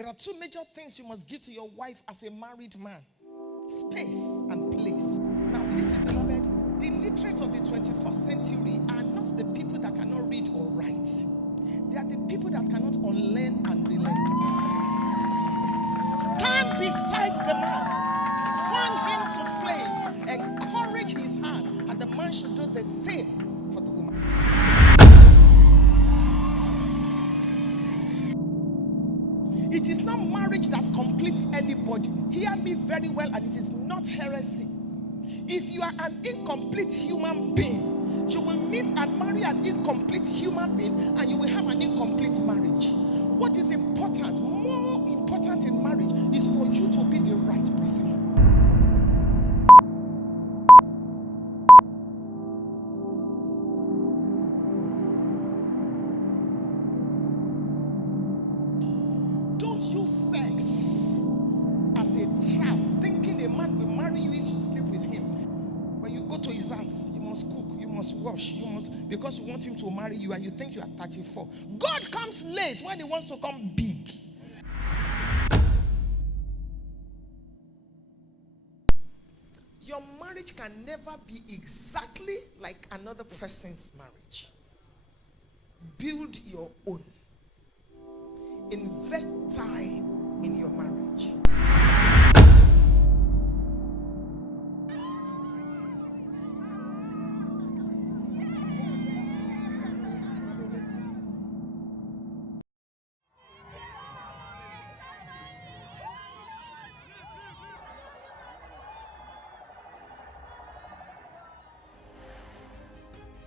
There are two major things you must give to your wife as a married man: space and place. Now listen, beloved, the literate of the 21st century are not the people that cannot read or write. They are the people that cannot unlearn and relearn. Stand beside the man, fan him to flame, encourage his heart, and the man should do the same for the woman. It is not marriage that completes anybody. Hear me very well, and it is not heresy. If you are an incomplete human being, you will meet and marry an incomplete human being, and you will have an incomplete marriage. What is important, more important in marriage, is for you to be the right person. Don't use sex as a trap, thinking a man will marry you if you sleep with him. When you go to his house, you must cook, you must wash, because you want him to marry you, and you think you are 34. God comes late when he wants to come big. Your marriage can never be exactly like another person's marriage. Build your own. Invest time in your marriage.